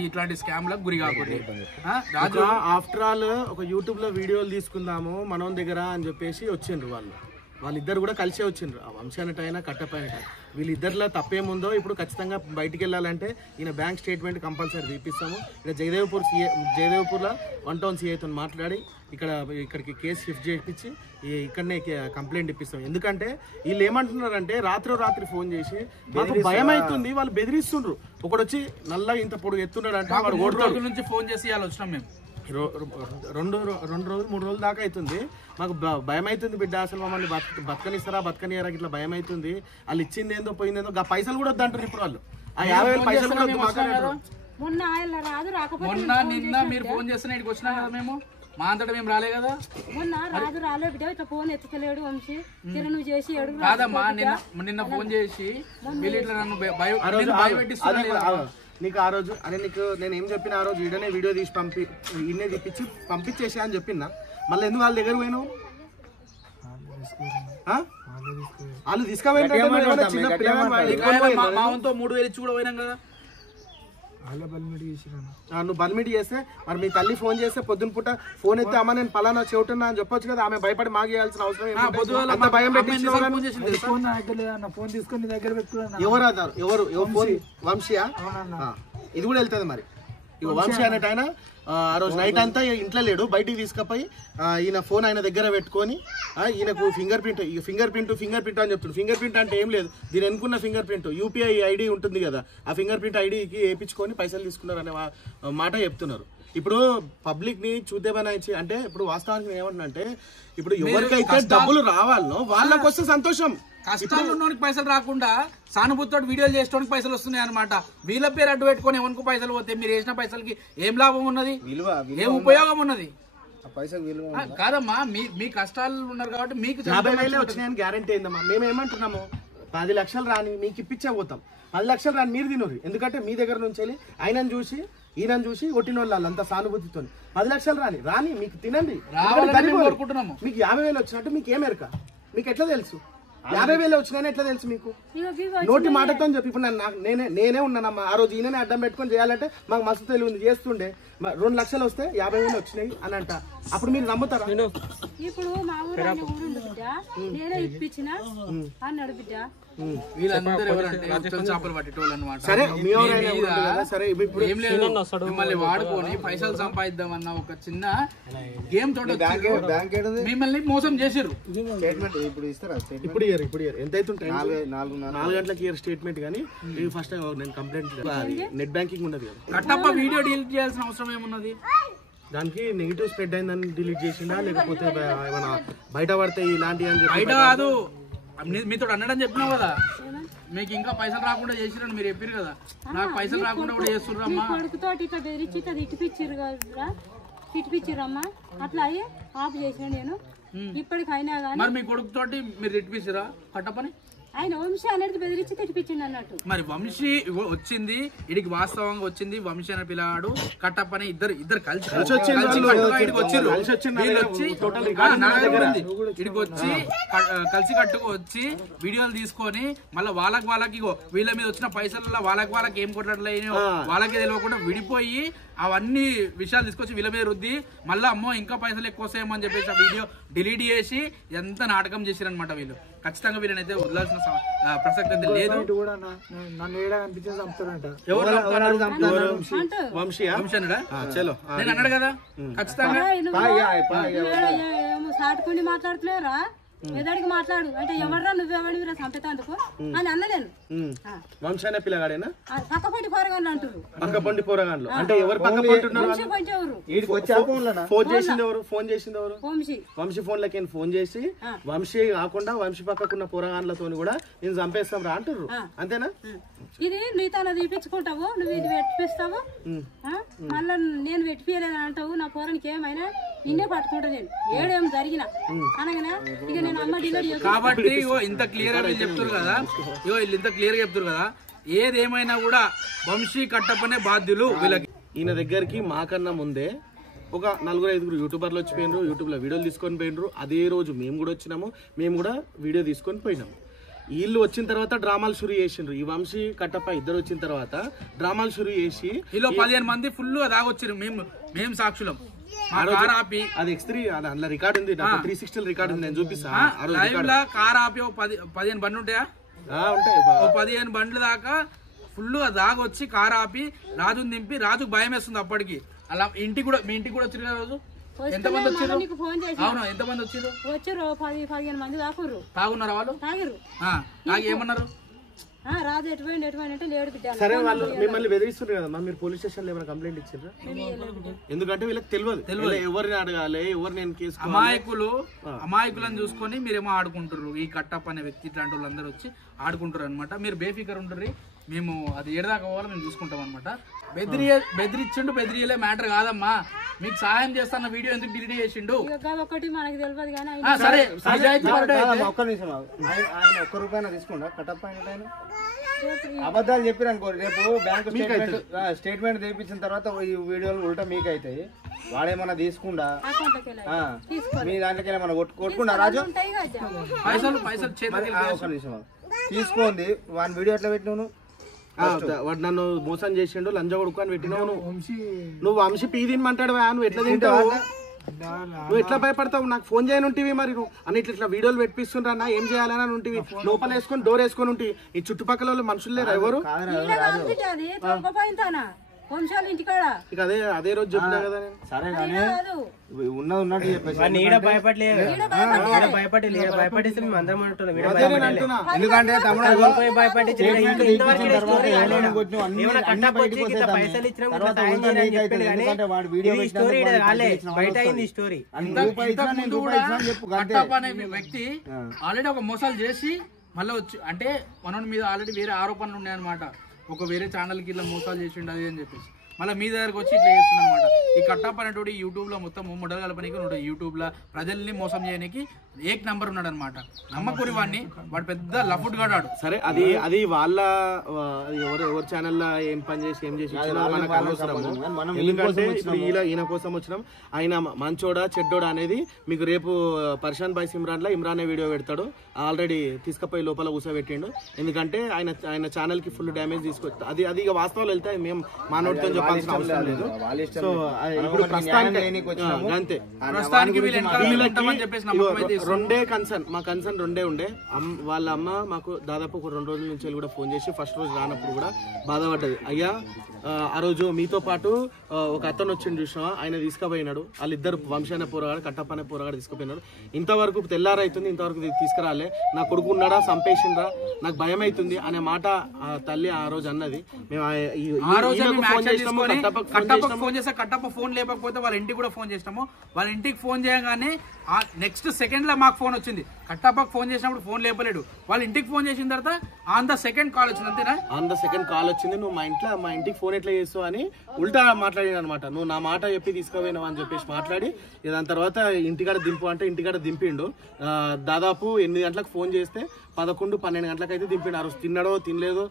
ఇట్లాంటి స్కామ్ లకు గురి కాకూడదు. రాజు ఆఫ్టర్ ఆల్ ఒక యూట్యూబ్ లో వీడియోలు తీసుకుందాము మనం దగ్గర అని చెప్పేసి వచ్చిండ్రు వాళ్ళిద్దరు కూడా కలిసే వచ్చిండ్రు. ఆ వంశీ అనేటైనా కట్టప్ప అనేట వీళ్ళిద్దరిలో తప్పేముందో ఇప్పుడు ఖచ్చితంగా బయటికి వెళ్ళాలంటే ఈయన బ్యాంక్ స్టేట్మెంట్ కంపల్సరీ తీపిస్తాము. ఇక్కడ జయదేవ్పూర్లో 1 టౌన్ CIతో మాట్లాడి ఇక్కడికి కేసు షిఫ్ట్ చేయించి ఇక్కడనే కంప్లైంట్ ఇప్పిస్తాం. ఎందుకంటే వీళ్ళు ఏమంటున్నారంటే రాత్రి ఫోన్ చేసి మాకు భయం అవుతుంది, వాళ్ళు బెదిరిస్తుండ్రు. ఒకడు వచ్చి నల్ల ఇంత పొడుగు ఎత్తున్నాడు అంటే వాడు 3 రోజుల నుంచి ఫోన్ చేసి వాళ్ళు వచ్చినాం మేము. 2 రోజులు 3 రోజుల దాకా అవుతుంది. మాకు భయం అవుతుంది బిడ్డ, అసలు మమ్మల్ని బతకనిస్తారా బతకనియారా ఇట్లా భయం అవుతుంది. వాళ్ళు ఇచ్చింది ఏందో పోయిందేందో పైసలు కూడా వద్దంటారు ఇప్పుడు వాళ్ళు. ఆ 50,000 పైసలు కూడా మొన్న నిన్న మీరు ఫోన్ చేస్తే ఇక్కడికి వచ్చినా కదా మేము, మా అంతటా మేము రాలే కదా. మొన్న రాజు రాలే బిడ్డ, ఇట్లా ఫోన్ ఎత్తుతలేడు వంశీ, నువ్వు చేసి కాదమ్మా నిన్న ఫోన్ చేసి వీళ్ళు ఇట్లా నన్ను భయపెట్టిస్తున్నారు. నీకు ఆ రోజు అదే నీకు నేను ఏం చెప్పిన ఆ రోజు ఈడనే వీడియో తీసి ఈయనే తీపిచ్చి పంపించేసా అని చెప్పినా. మళ్ళీ ఎందుకు వాళ్ళ దగ్గర పోయినావు? వాళ్ళు తీసుకుపోయిన 3,000 ఇచ్చి కూడా పోయినాం కదా. నువ్వు బల్మిటి చేస్తే మరి మీ తల్లి ఫోన్ చేస్తే పొద్దున పూట ఫోన్ ఎత్తే అమ్మ నేను పలానా చెవుతున్నా అని చెప్పొచ్చు కదా. ఆమె భయపడి మాగేయాల్సిన అవసరం అంత భయం ఎవరు వంశీయా? ఇది కూడా వెళ్తుంది మరి. ఇక వంశీ అనేట ఆయన ఆ రోజు నైట్ అంతా ఇంట్లో లేడు, బయటికి తీసుకుపోయి ఈయన ఫోన్ ఆయన దగ్గర పెట్టుకొని ఈయనకు ఫింగర్ ప్రింట్ అని చెప్తున్నాడు. ఫింగర్ ప్రింట్ అంటే ఏం లేదు, దీని వెనుకున్న ఫింగర్ ప్రింట్ యూపీఐ ఐడి ఉంటుంది కదా, ఆ ఫింగర్ ప్రింట్ ఐడికి వేయించుకొని పైసలు తీసుకున్నారు అనే మాట చెప్తున్నారు. ఇప్పుడు పబ్లిక్ ని చూద్దామని అంటే ఇప్పుడు వాస్తవానికి ఏమంటున్నా అంటే ఇప్పుడు ఎవరికైతే డబ్బులు రావాలనో వాళ్ళకి వస్తే సంతోషం. కష్టాలు ఉన్నోనికి పైసలు రాకుండా సానుభూతితో వీడియోలు చేసేటోనికి పైసలు వస్తున్నాయి అనమాట. వీళ్ళ పేరు అడ్డు పెట్టుకొని ఎవరికి పైసలు పోతే మీరు వేసిన పైసలకి ఏం లాభం ఉన్నది, ఏం ఉపయోగం ఉన్నది? కాదమ్మా, మీ కష్టాలు ఉన్నారు కాబట్టి మీకు 50,000 వచ్చినాయని గ్యారంటీ అయిందమ్మా. మేము ఏమంటున్నాము, 10 లక్షలు రాని మీకు ఇప్పించే పోతాం, 10 లక్షలు రాని మీరు తినరు. ఎందుకంటే మీ దగ్గర నుంచి వెళ్ళి ఆయనను చూసి ఈయనను చూసి కొట్టిన వాళ్ళు అంత సానుభూతితో 10 లక్షలు రాని మీకు తినండి. మీకు 50,000 వచ్చినట్టు మీకు ఏమెరక, మీకు ఎట్లా తెలుసు? 50,000 వచ్చినాయని ఎట్లా తెలుసు మీకు? నోటి మాటతో చెప్పి ఇప్పుడు నేనే ఉన్నానమ్మా. ఆ రోజు ఈయననే అడ్డం పెట్టుకొని చేయాలంటే మాకు మస్తు తెలివి ఉంది, చేస్తుండే. 2 లక్షలు వస్తే 50,000 వచ్చినాయి అని అంట, అప్పుడు మీరు నమ్ముతారా? ఇప్పుడు మా ఊరు బిడ్డ నేనే ఇప్పించిన అన్నాడు బిడ్డ. వీళ్ళందరూ చేపలు పట్టేటోళ్ళు అనమాట. సరే ఏం లేదు, మిమ్మల్ని వాడుకొని పైసలు సంపాదిద్దామన్న ఒక చిన్న గేమ్ తోటి మిమ్మల్ని మోసం చేసిర్రు. ఇప్పుడు ఎంత అవుతుంటాయి? 4 గంటలకి ఇయర్ స్టేట్మెంట్. కానీ ఫస్ట్ నేను కంప్లైంట్ నెట్ బ్యాంకింగ్ ఉండదు కదా, కట్టప్ప వీడియో డిలీట్ చేయాల్సిన అవసరం ఏమున్నది? దానికి నెగిటివ్ స్ప్రెడ్ అయిందని డిలీట్ చేసిందా, లేకపోతే ఏమైనా బయట పడతాయి ఇలాంటివి అని చెప్పి? బయట కాదు, మీతో అన్నడని చెప్పినావు కదా, మీకు ఇంకా పైసలు రాకుండా చేసిరని మీరు చెప్పారు కదా, నాకు పైసలు రాకుండా కూడా చేస్తుర్రమ్మా. కొడుకుతో ఇట్లా బెదిరించి ఇటుపిచ్చిరమ్మా, అట్లా అయ్యి ఆఫ్ చేసిన నేను. ఇప్పటికైనా కానీ మరి మీ కొడుకుతోటి మీరు తిట్టిపిచ్చిరా కట్టప్పని? ఆయన వంశీ అనేది బెదిరించి తిట్టిపించింది అన్నట్టు. మరి వంశీ వచ్చింది ఇడికి, వాస్తవంగా వచ్చింది వంశీ అనే పిల్లాడు కట్టప్పని ఇద్దరు కలిసి ఇడికి వచ్చి కలిసి కట్టుకు వచ్చి వీడియోలు తీసుకొని మళ్ళీ వాళ్ళకి వీళ్ళ మీద వచ్చిన పైసలలో వాళ్ళకి ఏం కొట్టట్లేనో వాళ్ళకి తెలియకుండా విడిపోయి అవన్నీ విషయాలు తీసుకొచ్చి వీళ్ళ మీద రుద్ది మళ్ళీ అమ్మో ఇంకా పైసలు ఎక్కువ వస్తాయేమో అని చెప్పేసి ఆ వీడియో డిలీట్ చేసి ఎంత నాటకం చేసిరనమాట వీళ్ళు. ఖచ్చితంగా వీళ్ళనైతే వదలాల్సిన ప్రసక్తి అయితే లేదు. నేను అన్నాడు కదా ఖచ్చితంగా సాటుకుని మాట్లాడుతున్నారా, ఎదడికి మాట్లాడు అంటే ఎవర్రా నువ్వెవడివిరా చంపేతందుకు అని అన్నలేను. వంశీ అనే పిల్లగాడేనా? పక్కపంటి పోరగాళ్ళు అంటారు. పక్కపంటి పోరగాళ్ళు అంటే ఎవరు పక్కపంటున్నారు? ఫోన్ చేసింది ఎవరు? వంశీ ఫోన్ లకి ఫోన్ చేసి వంశీ కాకుండా వంశీ పక్కకున్న పోరగాళ్ళతో కూడా నేను చంపేస్తాం రా అంటారు, అంతేనా? ఇది నీతో తీపించుకుంటావు, నువ్వు ఇది పెట్టిస్తావు, మళ్ళా నేను పెట్టిపోయలేదని అంటావు. నా పోరానికి ఏమైనా నిన్నే పట్టుకుంటా నేను ఏడేం జరిగిన అనగానే ఇక నేను అమ్మ డిలీట్ చేస్తాను. కాబట్టి ఇంత క్లియర్ గా వీళ్ళు చెప్తారు కదా, వీళ్ళు ఇంత క్లియర్ గా చెప్తారు కదా, ఏదేమైనా కూడా వంశీ కట్టప్పనే బాధ్యులు వీళ్ళకి. ఈయన దగ్గరికి మాకన్నా ముందే ఒక 4-5 యూట్యూబర్లు వచ్చిపోయినారు, యూట్యూబ్ లో వీడియోలు తీసుకొని పోయినరు. అదే రోజు మేము కూడా వచ్చినాము, మేము కూడా వీడియో తీసుకొని పోయినాము. వీళ్ళు వచ్చిన తర్వాత డ్రామాలు షురు చేసిండ్రు. ఈ వంశీ కట్టప్ప ఇద్దరు వచ్చిన తర్వాత డ్రామాలు షురు చేసి వీళ్ళు 15 మంది ఫుల్ దాగొచ్చారు. మేము సాక్షులం. అది X3 అందులో రికార్డ్ ఉంది, 360 రికార్డ్ ఉంది, నేను చూపిస్తా. కార్ ఆపి 15 బండ్లు ఉంటాయా? ఉంటాయి. 15 బండ్లు దాకా ఫుల్ దాగొచ్చి కార్ ఆపి రాజుని దింపి, రాజుకు భయం వేస్తుంది అప్పటికి. అలా మీ ఇంటికి కూడా వచ్చిన రోజు ఎంతమంది వచ్చారు? అవును, ఎంతమంది వచ్చారు? 10-15 మంది దాకుర్రు. తాగున్నారా వాళ్ళు? తాగి ఏమన్నారు? రాజు ఎటువంటి అంటే లేడు బిడ్డ. సరే, వాళ్ళు మిమ్మల్ని బెదిరిస్తున్నారు కదా, మీరు పోలీస్ స్టేషన్ లో ఏమైనా కంప్లైంట్ ఇచ్చారా? ఎందుకంటే వీళ్ళకి తెలియదు ఎవరిని అడగాలి, ఎవరిని నేను కేసు. అమాయకులను చూసుకొని మీరేమో ఆడుకుంటారు. ఈ కట్టప్ప అనే వ్యక్తి ఇట్లాంటి వాళ్ళందరూ వచ్చి ఆడుకుంటారు అనమాట. మీరు బేఫికర్ ఉంటారు, మేము అది ఏడదాకా పోవాలో మేము చూసుకుంటాం అనమాట. బెదిరించలే మ్యాటర్ కాదమ్మా, మీకు సహాయం చేస్తాన్న వీడియో ఎందుకు డిలీట్ చేసిండు? ఒకటి మనకు తెలియదు కానీ సరే, ఒక్క నిమిషం, ఆయన ₹1 తీసుకుంటా కట్టప్ప ఆయన అబద్ధాలు చెప్పారు అనుకో, రేపు బ్యాంక్ స్టేట్మెంట్ తెప్పించిన తర్వాత ఈ వీడియోలు ఉల్టా మీకు అవుతాయి. వాడేమన్నా తీసుకుండా మీ దాంట్లోకి ఏమన్నా కొట్టుకుండా రాజు తీసుకోండి. వాని వీడియో ఎట్లా పెట్టినావు? వాడు నన్ను మోసం చేసిండు, లంజ కొడుకు అని పెట్టినావు. నువ్వు వంశీ పీ తినమంటాడు, నువ్వు ఎట్లా తింటావు? నువ్వు ఎట్లా భయపడతావు? నాకు ఫోన్ చేయని ఉంటివి, మరి నువ్వు అని ఇట్లా వీడియోలు పెట్టిస్తుండ్రా, ఏం చేయాలని ఉంటివి? లోపల వేసుకొని డోర్ వేసుకొని ఉంటివి. ఈ చుట్టుపక్కల మనుషులు లేరు ఎవరు? వంశాలు ఇంటికాడ ఇక అదే రోజు చెప్పినా కదా నేను. సరే కానీ కాదు ఉన్నది ఉన్నట్టు చెప్పేసి వాడిని ఈడ భయపడలేదు భయపడిస్తే మేము అందరం అంటున్నాం ఈడ అదే నేను అంటున్నా. ఎందుకంటే తమ్ముడు పోయి భయపడించి ఇంతవరకు ఈడ స్టోరీ రాలేదు. ఏమైనా కట్టప్ప వచ్చి ఇంత పైసలు ఇచ్చినా కూడా సాయం చేయని అని చెప్పిండు కానీ ఈ స్టోరీ ఈడ రాలే, బయట అయింది ఈ స్టోరీ. కట్టప్ప అనే వ్యక్తి ఆల్రెడీ ఒక మోసాలు చేసి మళ్ళీ వచ్చి అంటే మనోడి మీద ఆల్రెడీ వేరే ఆరోపణలు ఉన్నాయన్నమాట. ఒక వేరే ఛానల్ కి ఇట్లా మోసాలు చేసిండు అది అని చెప్పేసి మళ్ళీ మీ దగ్గరకు వచ్చి ఇట్లా చేస్తున్నాడు అనమాట. ఈ కట్టప్ప అనేటువంటి యూట్యూబ్ లో మొత్తం మొడలు కలపనీకి ఉంటాడు. యూట్యూబ్ లో ప్రజల్ని మోసం చేయడానికి ఏక్ నంబర్ ఉన్నాడు అనమాట. నమ్మకూరి వాడిని వాడు పెద్ద లఫుడ్ గాడాడు. సరే అది వాళ్ళ ఎవరి ఛానల్లో ఏం పని చేసి ఏం చేసి ఇచ్చినా మనకు అనవసరము. ఎందుకంటే ఇప్పుడు ఈయన కోసం వచ్చినాం. ఆయన మంచోడా చెడ్డోడా అనేది మీకు రేపు పర్షాన్ బాయ్ ఇమ్రాన్ వీడియో పెడతాడు. ఆల్రెడీ తీసుకుపోయి లోపల కూర్చోబెట్టిండు. ఎందుకంటే ఆయన ఛానల్ కి ఫుల్ డ్యామేజ్ తీసుకొచ్చి అది ఇక వాస్తవాలు వెళ్తాయి. మేము మానవుడితో చెప్పాల్సిన అవసరం లేదు. సో ఇప్పుడు ప్రస్తుతానికి రెండే కన్సర్న్, మా కన్సర్న్ రెండే ఉండే. వాళ్ళ అమ్మ మాకు దాదాపు ఒక 2 రోజుల నుంచి కూడా ఫోన్ చేసి ఫస్ట్ రోజు రానప్పుడు కూడా బాధపడ్డది. అయ్యా ఆ రోజు మీతో పాటు ఒక అతను వచ్చిండు చూసినా, ఆయన తీసుకుపోయినాడు. వాళ్ళిద్దరు వంశీ అనే పోరగాడు కట్టప్ప అనే పోరగాడు తీసుకుపోయినాడు. ఇంతవరకు తెల్లారైతుంది, ఇంతవరకు తీసుకురాలే. నా కొడుకు ఉన్నాడా చంపేసిండ్రా, నాకు భయం అవుతుంది అనే మాట తల్లి ఆ రోజు అన్నది. మేము కట్టప్పకు ఫోన్ చేస్తే కట్టప్ప ఫోన్ లేకపోతే వాళ్ళ ఇంటికి కూడా ఫోన్ చేసినాము. వాళ్ళ ఇంటికి ఫోన్ చేయగానే నెక్స్ట్ సెకండ్ లో మాకు ఫోన్ వచ్చింది. కట్టప్పకు ఫోన్ చేసినప్పుడు ఫోన్ లేపలేడు. వాళ్ళ ఇంటికి ఫోన్ చేసిన తర్వాత ఆన్ ద సెకండ్ కాల్ వచ్చింది. అంతేనా? ఆన్ ద సెకండ్ కాల్ వచ్చింది. నువ్వు మా ఇంటికి ఫోన్ ఎట్లా చేస్తావు అని ఉల్టా మాట్లాడిన అనమాట. నువ్వు నా మాట చెప్పి తీసుకుపోయినావు అని చెప్పేసి మాట్లాడి దాని తర్వాత ఇంటికాడ దింపు అంటే ఇంటికాడ దింపిండు. దాదాపు 8 గంటలకు ఫోన్ చేస్తే 11-12 గంటలకు అయితే దింపిండు. ఆ రోజు తిన్నాడో తినలేదో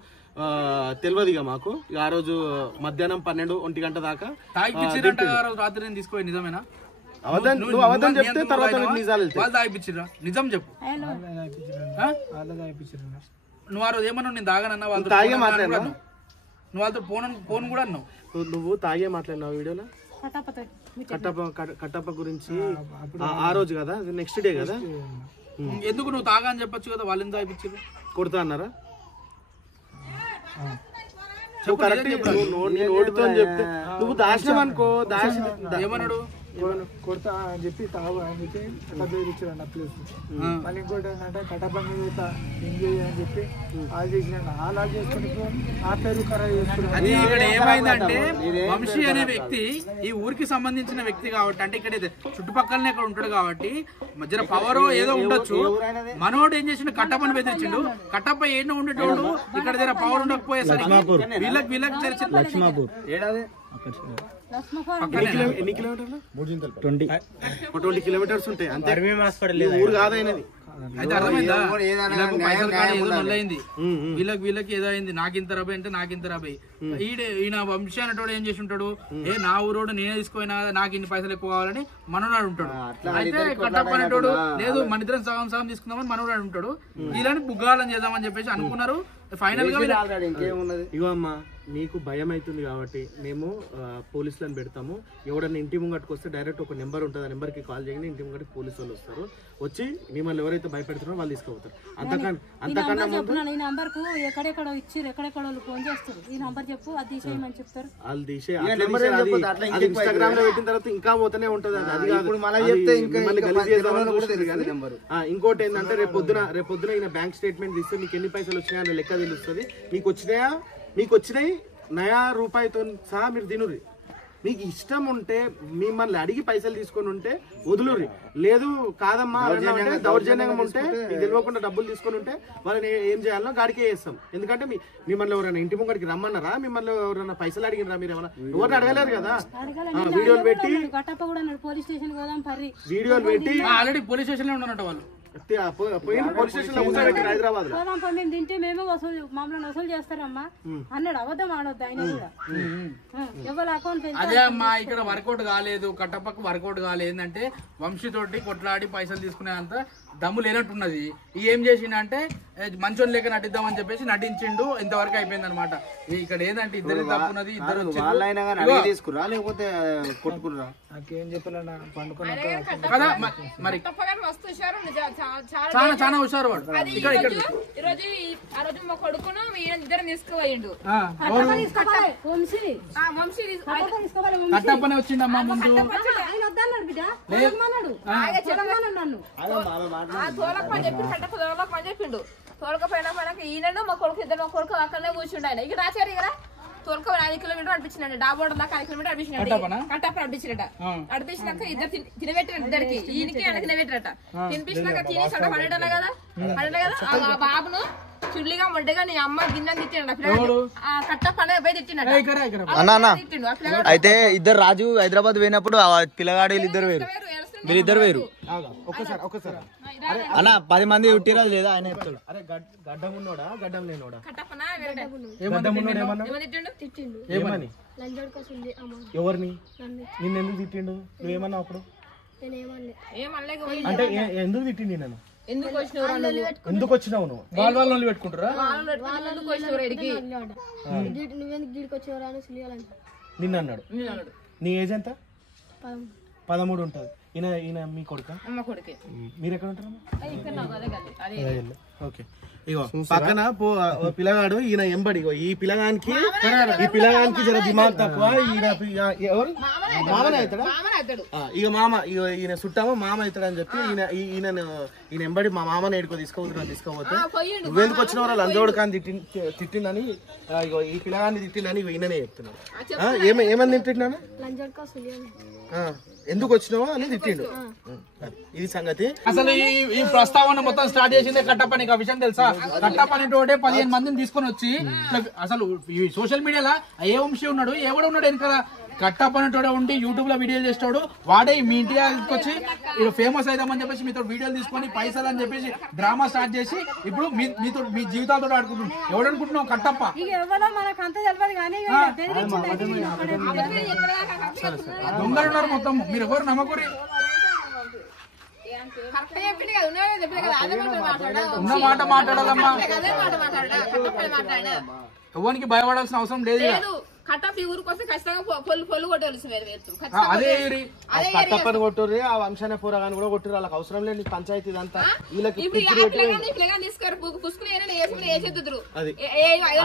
తెలియదు ఇక మాకు. ఆ రోజు మధ్యాహ్నం 12-1 గంట దాకా రాత్రి నేను తీసుకుపోయి. నిజమేనా? అవద్దం చెప్తే తర్వాత నిజాలు తాగిపించిరా. నిజం చెప్పు. నువ్వు ఆ రోజు ఏమన్నావు? నేను తాగానన్నా వాళ్ళతో తాగే మాట్లాడినా. నువ్వు వాళ్ళతో ఫోన్ కూడా అన్నావు. నువ్వు తాగే మాట్లాడినావు వీడియోలో కట్టప్ప గురించి. ఆ రోజు కదా, నెక్స్ట్ డే కదా. ఎందుకు నువ్వు తాగా అని చెప్పొచ్చు కదా. వాళ్ళు ఎందుకు తాగిపించారు? కొడతా అన్నారా? నువ్వు కరెక్ట్ నోటితో చెప్తే నువ్వు దాచినావు అనుకో. ఏమన్నాడు? కొడతా అని చెప్పి తాగు అని చెప్పి ఇచ్చాడు అన్న ప్లేస్. మళ్ళీ ఇంకోటి ఏంటంటే కట్టప్ప మీద ఎంజాయ్ అని చెప్పి ఆల్ చేసిన ఆల్ చేసుకుని ఆ పేరు ఖరాబ్ చేసుకున్నాడు. అది ఇక్కడ ఏమైందంటే వంశీ అనే వ్యక్తి ఈ ఊరికి సంబంధించిన వ్యక్తి కాబట్టి, అంటే ఇక్కడ చుట్టుపక్కలనే ఇక్కడ ఉంటాడు కాబట్టి మధ్యన పవర్ ఏదో ఉండొచ్చు. మనోడు ఏం చేసిండు? కట్టప్పని బెదిరించిండు. కట్టప్ప ఏదో ఉండేటోడు ఇక్కడ దగ్గర పవర్ ఉండకపోయేసరికి వీళ్ళకి చర్చ. లక్ష్మాపూర్ ఎన్ని కిలోమీటర్లు? 20 కిలోమీటర్స్ ఉంటాయి అంతే. ఊరు కాదైనది. అయితే అర్థమైందా? పైసలు కాడ ఏదో నల్లయింది. వీళ్ళకి ఏదో అయింది. నాకింత రబాయి అంటే నాకింత రబాయి. ఈయన వంశీ అనేటోడు ఏం చేసి ఉంటాడు? నా ఊరోడు నేనే తీసుకుపోయినా నాకు ఇన్ని పైసలు ఎక్కువ కావాలని మనోడు ఉంటాడు. అయితే కట్టప్ప అనేటోడు లేదు మన ఇద్దరం సగం సగం తీసుకుందామని మనోడు ఉంటాడు. ఇలాంటి బుగ్గాలని చేద్దామని చెప్పేసి అనుకున్నారు. ఫైనల్ గా ఇగో అమ్మా, మీకు భయం అవుతుంది కాబట్టి మేము పోలీసులను పెడతాము. ఎవడన్నా ఇంటి ముంగట్టుకు వస్తే డైరెక్ట్ ఒక నెంబర్ ఉంటుంది. ఆ నెంబర్కి కాల్ చేయండి. ఇంటి ముంగట్టుకు పోలీసు వాళ్ళు వస్తారు. వచ్చి మిమ్మల్ని ఎవరైతే భయపెడుతున్నారో వాళ్ళు తీసుకుపోతారు. అంతకన్నా చెప్తున్నాను. ఈ నంబర్ కు ఎక్కడెక్కడ ఇచ్చారు, ఎక్కడెక్కడ ఫోన్ చేస్తారు. ఈ నంబర్ చెప్పు, అది తీసేయమని చెప్తారు. వాళ్ళు ఇన్స్టాగ్రామ్ లో పెట్టిన తర్వాత ఇంకా పోతూనే ఉంటది. అది ఇంకోటి ఏంటంటే రేపు పొద్దున ఈయన బ్యాంక్ స్టేట్మెంట్ తీస్తే మీకు ఎన్ని పైసలు వచ్చినాయని లెక్క తెలుస్తుంది. మీకు వచ్చినాయి నయా రూపాయితో సహా మీరు తినుర్రి. మీకు ఇష్టం ఉంటే మిమ్మల్ని అడిగి పైసలు తీసుకొని ఉంటే వదులుర్రి. లేదు కాదమ్మా దౌర్జన్యంగా ఉంటే మీకు తెలియకుండా డబ్బులు తీసుకొని ఉంటే వాళ్ళని ఏం చేయాలో గాడికే చేస్తాం. ఎందుకంటే మిమ్మల్ని ఎవరైనా ఇంటి ముంగడికి రమ్మన్నారా? మిమ్మల్ని ఎవరైనా పైసలు అడిగినరా? మీరు ఏమన్నా ఎవరిని అడగలేరు కదా. వీడియోలు పెట్టి ఆల్రెడీ పోలీస్ స్టేషన్ లో ఉన్నట్టు వాళ్ళు హైదరాబాద్ మేము తింటే మేమే మమ్మల్ని వసూలు చేస్తారమ్మా అన్నాడు. అబద్ధం ఆడొద్దు ఆయన కూడా. ఎవరి అకౌంట్ అదే అమ్మా ఇక్కడ వర్కౌట్ కాలేదు. కట్టప్పకు వర్కౌట్ కాలేదు. ఏంటంటే వంశీ తోటి కొట్లాడి పైసలు తీసుకునే అంత దమ్ము లేనట్టున్నది. ఏం చేసిందంటే మంచోని లేక నటిద్దామని చెప్పేసి నటించిండు, ఇంతవరకు అయిపోయింది అనమాట. ఇక్కడ ఏంటంటే ఇద్దరు తప్పున్నది, ఇద్దరు వాళ్ళైనా కానీ అడిగి తీసుకురా లేకపోతే కొట్టుకురా నాకేం చెప్పాలన్నా పండుకున్నాక కదా మరి చాలా చాలా హుషారు వాడు. ఇక్కడ ఇక్కడ ఆ రోజు మా కొడుకును ఇద్దరు తీసుకుపోయిండు. కట్టప్పనే వచ్చిండమ్మా ముందు. తోలకమని చెప్పి కట్టప్ప తోలకమని చెప్పిండు. తోలకపోయినా మనకి ఈయనను మా కొడుకు ఇద్దరు, మా కొడుకు అక్కడనే కూర్చుండు. ఆయన ఇక రాచారు ఇక్కడ తోలక 5 కిలోమీటర్ నడిపించినండి, డాబోడ దాకా 5 కిలోమీటర్ నడిపించినట్టు కట్టప్ప నడిపించినట. నడిపించినాక ఇద్దరు తినబెట్టారు, ఇద్దరికి ఈయనకి ఆయన తినబెట్టారట. తినిపించినాక తినేసి అక్కడ పడేటలే కదా ఆ బాబును చుల్లిగా మొడ్డగా నీ అమ్మ గిన్నె తిట్టిండు. ఆ కట్టప్ప అనేది పోయి తిట్టినట్టు. అయితే ఇద్దరు రాజు హైదరాబాద్ పోయినప్పుడు ఆ పిల్లగాడు వీళ్ళిద్దరు వేరు, వీళ్ళిద్దరు వేరు. ఒకసారి అన్న 10 మంది ఉట్టిరాలు లేదా ఆయన చెప్తాడు. అరే గడ్డం ఉన్నోడా గడ్డం లేనోడా? కట్టప్పనా గడ్డం ఉన్నోడు తిట్టిండు. ఏమని? ఎవరిని? నిన్నెందుకు తిట్టిండు? నువ్వేమన్నావు అప్పుడు? అంటే ఎందుకు తిట్టిండి నన్ను? ఎందుకు వచ్చినావు? ఎందుకు వచ్చినావు నువ్వు? వాళ్ళు పెట్టుకుంటారా? ఎందుకు వచ్చినావు? నిన్న అన్నాడు. నీ ఏజ్ ఎంత? 13 ఉంటుంది. ఈయన మీ కొడుక? అమ్మ కొడుకే. మీరు ఎక్కడ ఉంటారు? అదే ఓకే. ఇగో పక్కన పిల్లగాడు ఈయన ఎంబడి. ఈ పిల్లగానికి జర దిమాగ్ తక్కువ. ఈయన ఎవరు? మామనే అవుతాడా? ఇక మామ ఈయన చుట్టామో మామ అవుతాడు అని చెప్పి ఈయన ఎంబడి మా మామని ఏడుకో తీసుకోపోతే నువ్వెందుకు వచ్చినావు లంజోడు కానీ తిట్టిందని, ఇగో ఈ పిల్లగాన్ని తిట్టిందని ఈయననే చెప్తున్నాడు. ఏమని తిట్టినాను? ఎందుకు వచ్చినావో అని తిట్టిండు. ఇది సంగతి. అసలు ఈ ప్రస్తావన మొత్తం స్టార్ట్ చేసిందే కట్టప్ప. నీకు ఆ విషయం తెలుసా? కట్టప్ప అనేటోడే 15 మందిని తీసుకొని వచ్చి అసలు ఈ సోషల్ మీడియాలో ఏ వంశీ ఉన్నాడు, ఎవడు ఉన్నాడు వెనకాల? కట్టప్ప అనేటోడే ఉండి యూట్యూబ్ లో వీడియోలు చేస్తాడు. వాడే మీ ఇంటికి తీసుకొచ్చి ఇప్పుడు ఫేమస్ అయిదామని చెప్పేసి మీతో వీడియోలు తీసుకొని పైసలు అని చెప్పేసి డ్రామా స్టార్ట్ చేసి ఇప్పుడు మీతో మీ జీవితాలతో ఆడుకుంటున్నాడు. ఎవడు అనుకుంటున్నావు? కట్టప్ప. దొంగలు ఉన్నారు మొత్తం. మీరు ఎవరు నమ్మకూరి? ఉన్న మాట మాట్లాడాలమ్మా. ఎవరికి భయపడాల్సిన అవసరం లేదు. కట్టప్ప ఊరికి వస్తే ఖచ్చితంగా పొల్లు కొట్టవలసి. అదే కట్టప్పని కొట్టుర్రి, ఆ వంశాన్ని పూరగాని కూడా కొట్టుర్రి. వాళ్ళకి అవసరం లేదు పంచాయతీ ఇదంతా.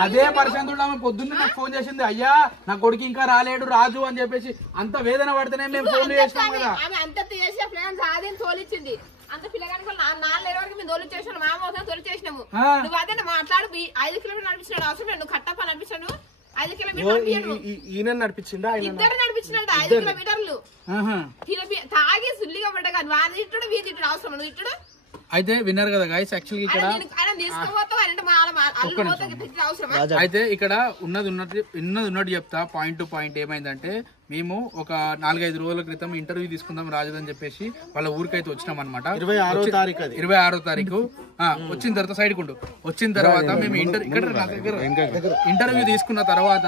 అదే పరిశంతుడు ఆమె పొద్దున్న నాకు ఫోన్ చేసింది. అయ్యా నా కొడుకు ఇంకా రాలేడు రాజు అని చెప్పేసి అంత వేదన పడితేనే మేము ఫోన్ చేసినాం కదా. అంత చేసే ప్లాన్స్ అదే తోలిచ్చింది. అంత పిల్లగానికి 4 వరకు మేము తోలి చేసాము. మా అవసరం తోలి చేసినాము. నువ్వు అదే మాట్లాడు. 5 కిలోమీటర్లు నడిపించినాడు. అవసరం నువ్వు కట్టప్ప నడిపించాడు. 5 కిలోమీటర్లు ఈయన నడిపించిందా? ఇద్దరు నడిపించినట్టు 5 కిలోమీటర్లు తాగి సుల్లిగా పడ్డా. వారి తిట్టుడు వీ తిట్టుడు అవసరం నువ్వు తిట్టుడు. అయితే విన్నారు కదా గైస్, యాక్చువల్గా ఇక్కడ అయితే ఇక్కడ ఉన్నది ఉన్నట్టు చెప్తా. పాయింట్ టు పాయింట్ ఏమైందంటే, మేము ఒక 4-5 రోజుల క్రితం ఇంటర్వ్యూ తీసుకుందాం రాజు అని చెప్పేసి వాళ్ళ ఊరికైతే వచ్చినాం అనమాట. 26వ తారీఖు వచ్చిన తర్వాత సైడ్ కుండు వచ్చిన తర్వాత మేము ఇంటర్వ్యూ తీసుకున్న తర్వాత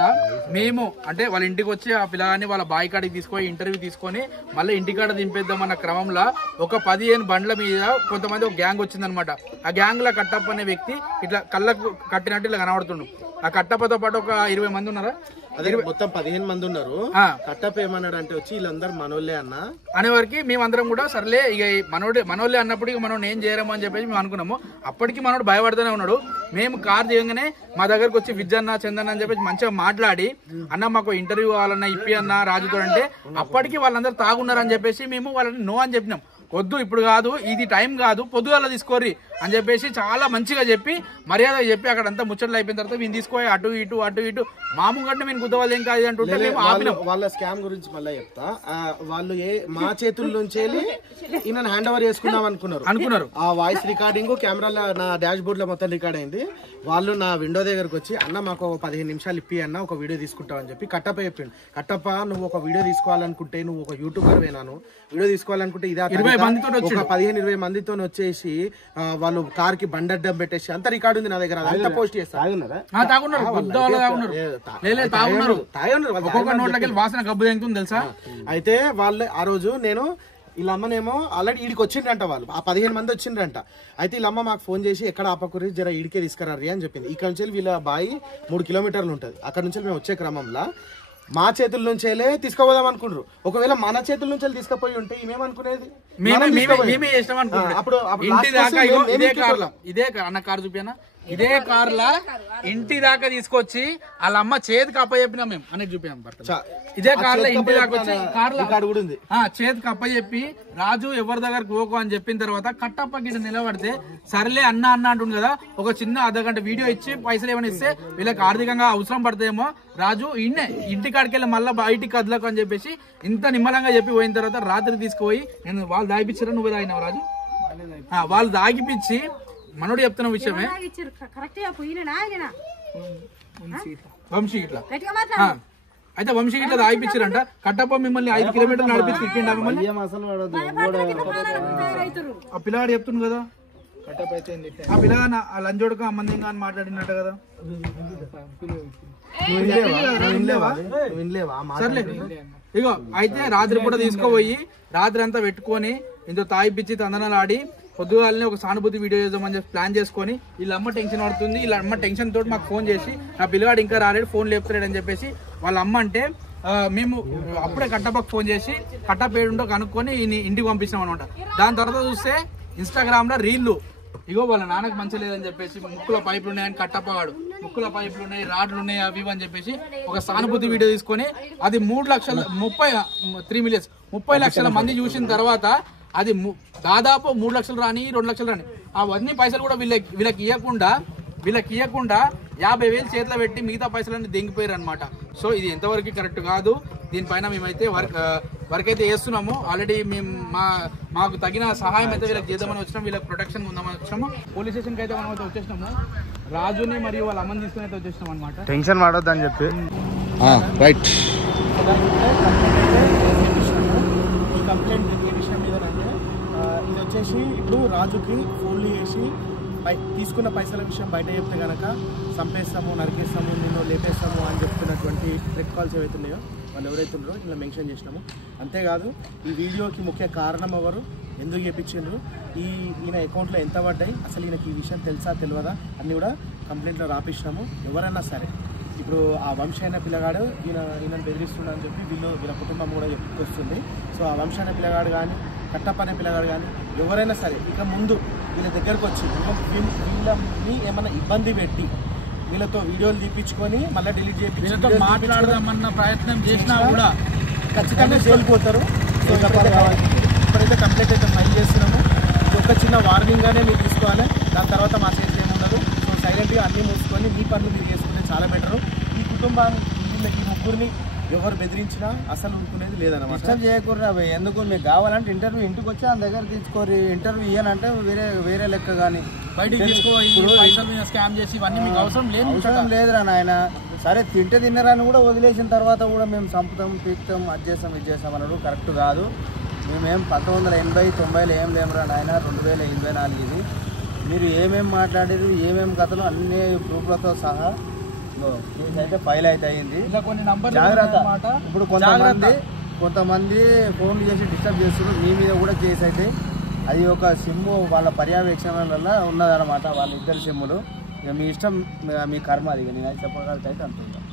మేము అంటే వాళ్ళ ఇంటికి వచ్చి ఆ పిల్లగాన్ని వాళ్ళ బాయ్ కాడికి తీసుకొని ఇంటర్వ్యూ తీసుకొని మళ్ళీ ఇంటికాడ దింపేద్దామన్న క్రమంలో ఒక 15 బండ్ల మీద కొంతమంది ఒక గ్యాంగ్ వచ్చిందనమాట. ఆ గ్యాంగ్ లో కట్టప్ప అనే వ్యక్తి ఇట్లా కళ్ళకు కట్టినట్టు ఇలా కనబడుతుండు. ఆ కట్టప్పతో పాటు ఒక 20 మంది ఉన్నారా? అదే మొత్తం 15 మంది ఉన్నారు. కట్టప్ప ఏమన్నాడు అంటే వచ్చి వీళ్ళందరూ మనోళ్ళే అన్న అనేవారికి మేమందరం కూడా సర్లే ఇక మనోళ్ళే అన్నప్పుడు ఇక మనం ఏం చేయలేము అని చెప్పేసి మేము అనుకున్నాము. అప్పటికి మనోడు భయపడుతూనే ఉన్నాడు. మేము కార్ దిగంగానే మా దగ్గరకు వచ్చి విజ్జన్న చందన్న అని చెప్పేసి మంచిగా మాట్లాడి, అన్న మాకు ఇంటర్వ్యూ కావాలన్నా ఇప్పి అన్న రాజుతో అంటే అప్పటికి వాళ్ళందరూ తాగున్నారని చెప్పేసి మేము వాళ్ళని నో అని చెప్పినాం. వద్దు ఇప్పుడు కాదు, ఇది టైం కాదు, పొద్దుగాల తీసుకోరి అని చెప్పేసి చాలా మంచిగా చెప్పి మర్యాద చెప్పి అక్కడ అంతా ముచ్చట్లు అయిపోయిన తర్వాత మేము తీసుకోవాలి అటు ఇటు మామూలుగా మేము గుద్దవాళ్ళు ఏం కాదు అంటుంటే మేము ఆపినాం. వాళ్ళ స్కామ్ గురించి మళ్ళీ చెప్తా. వాళ్ళు మా చేతుల నుంచి ఈయన హ్యాండ్ ఓవర్ చేసుకుందాం అనుకున్నారు. ఆ వాయిస్ రికార్డింగ్ కెమెరాలో నా డాష్ బోర్డ్ లో మొత్తం రికార్డ్ అయింది. వాళ్ళు నా విండో దగ్గరకు వచ్చి అన్న మాకు 15 నిమిషాలు ఇప్పి అన్న ఒక వీడియో తీసుకుంటావు అని చెప్పి కట్టప్ప చెప్పిండు. కట్టప్ప నువ్వు ఒక వీడియో తీసుకోవాలనుకుంటే నువ్వు ఒక యూట్యూబర్ వేనాను వీడియో తీసుకోవాలనుకుంటే ఇదే 15-20 మందితో వచ్చేసి వాళ్ళు కార్ కి బండడ్డం పెట్టేసి అంత రికార్డు ఉంది నా దగ్గర. అంతా పోస్ట్ చేస్తా. వాసన గబ్బు తెలుసా? అయితే వాళ్ళు ఆ రోజు నేను వీళ్ళ అమ్మనేమో ఆల్రెడీ ఈడికి వచ్చిండ్రంట వాళ్ళు, ఆ 15 మంది వచ్చిండ్రంట. అయితే వీళ్ళ అమ్మ మాకు ఫోన్ చేసి ఎక్కడ ఆపకూరి జర ఈడికే తీసుకురారి అని చెప్పింది. ఇక్కడ నుంచి వీళ్ళ బాయి 3 కిలోమీటర్లు ఉంటుంది. అక్కడ నుంచి మేము వచ్చే క్రమంలో మా చేతుల నుంచేలే తీసుకుపోదాం అనుకుంటారు. ఒకవేళ మన చేతుల నుంచి తీసుకుపోయి ఉంటే మేమనుకునేది మేమే చేసినాం అనుకుంటున్నాం. అప్పుడు ఇంటి దాకా ఇదే అన్న కారు చూపినా, ఇదే కార్లా ఇంటి దాకా తీసుకొచ్చి వాళ్ళ అమ్మ చేతికి అప్పచెప్పినా మేము అనేది చూపినాం. ఇదే కార్లో ఇంటి దాకా వచ్చి కార్లో చేతికి అప్పచెప్పి రాజు ఎవరి దగ్గరకు పోకు అని చెప్పిన తర్వాత కట్టప్ప గిట్ట నిలబడితే సర్లే అన్న అంటుంది కదా, ఒక చిన్న అర్ధగంట వీడియో ఇచ్చి పైసలు ఏమైనా ఇస్తే వీళ్ళకి ఆర్థికంగా అవసరం పడతాయేమో, రాజు ఇంటికాడికి వెళ్ళి మళ్ళీ బయటికి కదలకు అని చెప్పేసి ఇంత నిమ్మలంగా చెప్పి పోయిన తర్వాత రాత్రి తీసుకుపోయి నేను వాళ్ళు దాగిపించారా నువ్వే తాగినావు రాజు, వాళ్ళు దాగిపించి మనోడు చెప్తున్న విషయమే వంశీ ఇట్లా అయితే వంశీ ఇట్లా దాగిపించారంట. కట్టప్ప మిమ్మల్ని 5 కిలోమీటర్లు నడిపించి ఇట్టిండా మిమ్మల్ని. ఆ పిల్లగాడు చెప్తుంది కదా, ఆ పిల్లగా ఆ లంజోడుక అమ్మందింగా అని మాట్లాడినట్ట కదా. సర్లే ఇగో అయితే రాత్రి పూట తీసుకుపోయి రాత్రి అంతా పెట్టుకొని ఇంత తాగిపిచ్చి తందనాలు ఆడి పొద్దుగాలని ఒక సానుభూతి వీడియో చేద్దామని చెప్పి ప్లాన్ చేసుకొని వీళ్ళ అమ్మ టెన్షన్ పడుతుంది. వీళ్ళ అమ్మ టెన్షన్ తోటి మాకు ఫోన్ చేసి నా పిల్లగాడు ఇంకా రాలేడు, ఫోన్ లేపుతాడు అని చెప్పేసి వాళ్ళ అమ్మ అంటే మేము అప్పుడే కట్టప్పకు ఫోన్ చేసి కట్టప్ప ఏడుండో కనుక్కొని ఇంటికి పంపించాం అనమాట. దాని తర్వాత చూస్తే ఇన్స్టాగ్రామ్ లో రీళ్లు ఇగో వాళ్ళ నాన్నకు మంచి లేదని చెప్పేసి ముక్కుల పైపులు ఉన్నాయని కట్టప్పవాడు, ముక్కుల పైపులు ఉన్నాయి, రాడ్లు ఉన్నాయి, అవి అని చెప్పేసి ఒక సానుభూతి వీడియో తీసుకొని అది 30 లక్షల మంది చూసిన తర్వాత అది దాదాపు 3 లక్షలు రాని 2 లక్షలు రాని అవన్నీ పైసలు కూడా వీళ్ళకి ఇవ్వకుండా 50,000 చేతిలో పెట్టి మిగతా పైసలన్నీ దెంగిపోయారు అనమాట. సో ఇది ఎంతవరకు కరెక్ట్ కాదు. దీనిపైన మేమైతే వర్క్ అయితే చేస్తున్నాము. ఆల్రెడీ మేము మాకు తగిన సహాయం అయితే వీళ్ళకి చేద్దామని వచ్చినాం, వీళ్ళకి ప్రొటెక్షన్ ఉందామని వచ్చాము. పోలీస్ స్టేషన్కి అయితే మనం అయితే వచ్చేసినాము. రాజుని మరియు వాళ్ళ అమ్మని తీసుకుని అయితే వచ్చేసినాం అనమాట. టెన్షన్ పడొద్దు అని చెప్పి రైట్ ఈ కంప్లైంట్ ఏ విషయం మీదనంటే ఇది వచ్చేసి ఇప్పుడు రాజుకి ఫోన్లు చేసి తీసుకున్న పైసల విషయం బయట చెప్తే కనుక చంపేస్తాము, నరికేస్తాము, నేను లేపేస్తాము అని చెప్తున్నటువంటి థ్రెట్ కాల్స్ ఏవైతున్నాయో వాళ్ళు ఎవరైతే ఉన్నారో ఇలా మెన్షన్ చేసినాము. అంతేకాదు ఈ వీడియోకి ముఖ్య కారణం ఎవరు, ఎందుకు చేపించిండ్రు, ఈయన అకౌంట్లో ఎంత పడ్డాయి, అసలు ఈయనకి ఈ విషయం తెలుసా తెలియదా అన్నీ కూడా కంప్లైంట్లో రాపిచ్చినాము. ఎవరైనా సరే ఇప్పుడు ఆ వంశీ అయిన పిల్లగాడు ఈయనను బెదిరిస్తున్నాడని చెప్పి వీళ్ళ కుటుంబం కూడా చెప్పుకొస్తుంది. సో ఆ వంశీ అయిన పిల్లగాడు కానీ కట్టప్ప అనే పిల్లగాడు కానీ ఎవరైనా సరే ఇక ముందు వీళ్ళ దగ్గరకు వచ్చి వీళ్ళని ఏమైనా ఇబ్బంది పెట్టి వీళ్ళతో వీడియోలు తీపించుకొని మళ్ళీ డిలీట్ చేయించి మాట్లాడదామన్న ప్రయత్నం చేసినా కూడా ఖచ్చితంగా జైలుపోతారు. సో ఇప్పుడైతే కంప్లైంట్ అయితే ఫైల్ చేస్తున్నాము. ఒక చిన్న వార్నింగ్గానే మీరు తీసుకోవాలి, దాని తర్వాత మా చేతిలో ఏముండదు. సో సైలెంట్గా అన్నీ మూసుకొని మీ పనులు మీరు చేసుకుంటే చాలా బెటరు. ఈ కుటుంబాన్ని ఈ ముగ్గురిని ఎవరు బెదిరించినా అసలు ఊరుకునేది లేదన్నమాట. డిస్టర్బ్ చేయకూడదు అవి ఎందుకు, మీకు కావాలంటే ఇంటర్వ్యూ ఇంటికి వచ్చి ఆయన దగ్గర తీసుకోరు. ఇంటర్వ్యూ ఇయ్యానంటే వేరే లెక్క కానీ బయటికి స్కామ్ చేసి ఇవన్నీ మీకు అవసరం లేదురా నాయన. సరే తింటే తిన్నరాని కూడా వదిలేసిన తర్వాత కూడా మేము చంపుతాం, పీకుతాం, అది చేస్తాం, ఇది చేస్తాం అనడు కరెక్ట్ కాదు. మేమేం 1980-90లో ఏం లేమురా నాయన, 2024 ఇది. మీరు ఏమేమి మాట్లాడారు, ఏమేమి కథలు అన్ని ప్రూఫ్లతో సహా కేసు అయితే ఫైల్ అయితే అయింది. జాగ్రత్త. ఇప్పుడు కొంతమంది ఫోన్లు చేసి డిస్టర్బ్ చేస్తున్నారు, మీ మీద కూడా కేసు అయితే. అది ఒక సిమ్ము వాళ్ళ పర్యవేక్షణలో ఉన్నదన్నమాట, వాళ్ళ ఇద్దరు సిమ్ములు. ఇక మీ ఇష్టం, మీ కర్మ. అది నేను చెప్పగలిగితే అయితే అంటున్నాను.